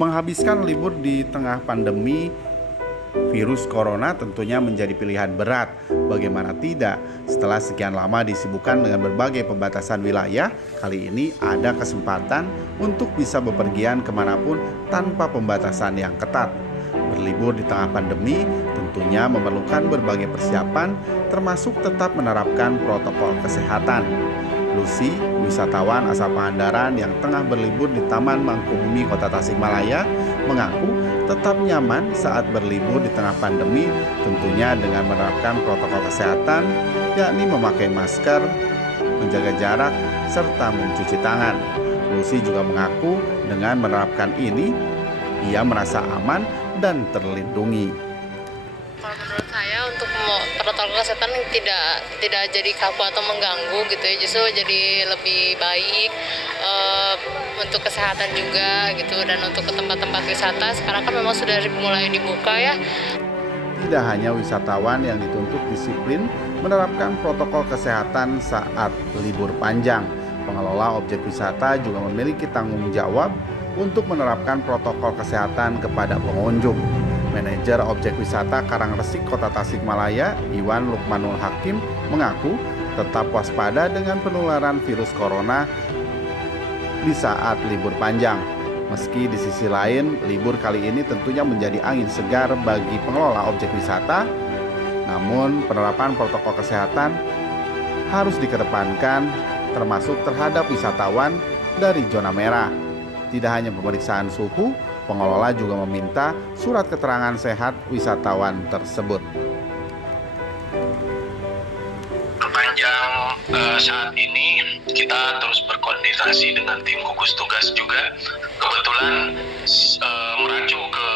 Menghabiskan libur di tengah pandemi virus corona tentunya menjadi pilihan berat. Bagaimana tidak, setelah sekian lama disibukkan dengan berbagai pembatasan wilayah, kali ini ada kesempatan untuk bisa bepergian kemanapun tanpa pembatasan yang ketat. Berlibur di tengah pandemi tentunya memerlukan berbagai persiapan, termasuk tetap menerapkan protokol kesehatan. Lucy, wisatawan asal Pangandaran yang tengah berlibur di Taman Mangkubumi, Kota Tasikmalaya, mengaku tetap nyaman saat berlibur di tengah pandemi, tentunya dengan menerapkan protokol kesehatan, yakni memakai masker, menjaga jarak, serta mencuci tangan. Lucy juga mengaku dengan menerapkan ini, ia merasa aman dan terlindungi. Kalau menurut saya untuk protokol kesehatan tidak jadi kaku atau mengganggu gitu ya, justru jadi lebih baik untuk kesehatan juga gitu, dan untuk ke tempat-tempat wisata sekarang kan memang sudah mulai dibuka ya. Tidak hanya wisatawan yang dituntut disiplin menerapkan protokol kesehatan saat libur panjang, pengelola objek wisata juga memiliki tanggung jawab untuk menerapkan protokol kesehatan kepada pengunjung. Manajer objek wisata Karangresik Kota Tasikmalaya, Iwan Lukmanul Hakim, mengaku tetap waspada dengan penularan virus corona di saat libur panjang. Meski di sisi lain, libur kali ini tentunya menjadi angin segar bagi pengelola objek wisata, namun penerapan protokol kesehatan harus dikedepankan, termasuk terhadap wisatawan dari zona merah. Tidak hanya pemeriksaan suhu, pengelola juga meminta surat keterangan sehat wisatawan tersebut. Sepanjang saat ini kita terus berkoordinasi dengan tim gugus tugas juga. Kebetulan mengacu ke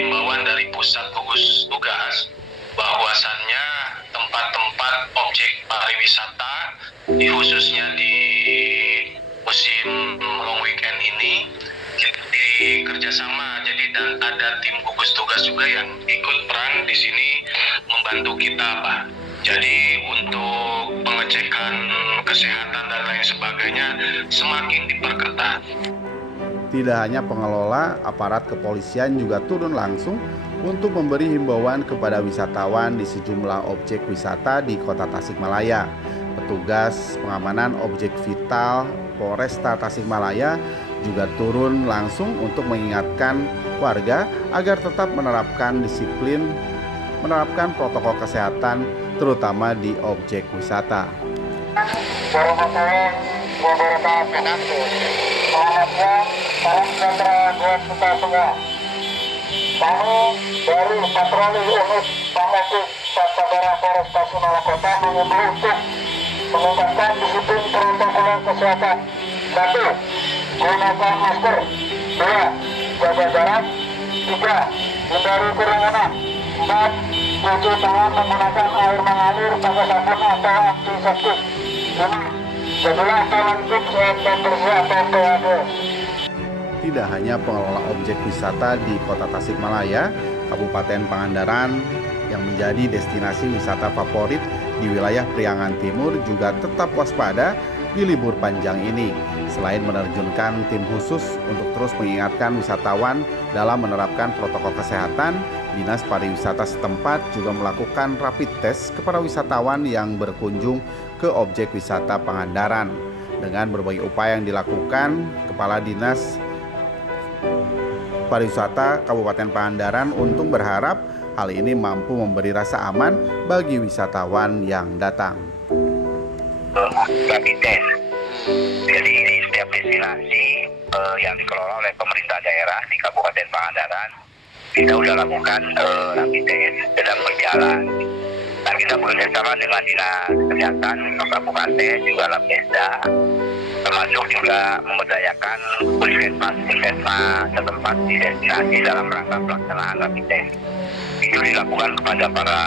himbauan dari pusat gugus tugas bahwasannya tempat-tempat objek pariwisata khususnya di musim long weekend ini kerjasama, jadi dan ada tim gugus tugas juga yang ikut peran di sini membantu kita, Pak. Jadi untuk pengecekan kesehatan dan lain sebagainya semakin diperketat. Tidak hanya pengelola, aparat kepolisian juga turun langsung untuk memberi himbauan kepada wisatawan di sejumlah objek wisata di Kota Tasikmalaya. Petugas pengamanan objek vital Polresta Tasikmalaya juga turun langsung untuk mengingatkan warga agar tetap menerapkan disiplin, menerapkan protokol kesehatan, terutama di objek wisata. Salam sejahtera buat kita semua. Kami dari patroli unit Pamokis Sabara Polres Tasikmalaya Kota mengimbau untuk meningkatkan disiplin protokol kesehatan. 1. Gunakan masker. 2. Jaga jarak. 3. Hindari kerumunan. 4. Cuci tangan menggunakan air mengalir pakai sabun atau antiseptik. 5. Jadilah talantik sehat dan bersih atau PAD. Tidak hanya pengelola objek wisata di Kota Tasikmalaya, Kabupaten Pangandaran yang menjadi destinasi wisata favorit di wilayah Priangan Timur juga tetap waspada di libur panjang ini. Selain menerjunkan tim khusus untuk terus mengingatkan wisatawan dalam menerapkan protokol kesehatan, Dinas Pariwisata setempat juga melakukan rapid test kepada wisatawan yang berkunjung ke objek wisata Pangandaran. Dengan berbagai upaya yang dilakukan, Kepala Dinas Pariwisata Kabupaten Pangandaran untung berharap hal ini mampu memberi rasa aman bagi wisatawan yang datang. Rapid test. Jadi di setiap destinasi yang dikelola oleh pemerintah daerah di Kabupaten Pangandaran, kita sudah lakukan rapid test sedang berjalan. Dan kita bekerjasama dengan Dinas Kesehatan Kabupaten juga Labkesda, termasuk juga memberdayakan puskesmas setempat di destinasi dalam rangka pelaksanaan rapid test. Itu dilakukan kepada para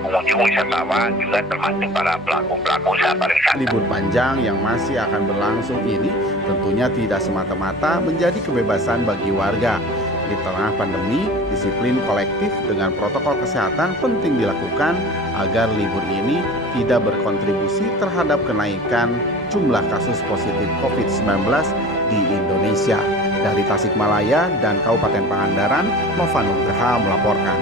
pengunjung wisatawan juga termasuk para pelaku usaha pariwisata. Libur panjang yang masih akan berlangsung ini tentunya tidak semata-mata menjadi kebebasan bagi warga. Di tengah pandemi, disiplin kolektif dengan protokol kesehatan penting dilakukan agar libur ini tidak berkontribusi terhadap kenaikan jumlah kasus positif COVID-19 di Indonesia. Dari Tasikmalaya dan Kabupaten Pangandaran, Nova Nugraha melaporkan.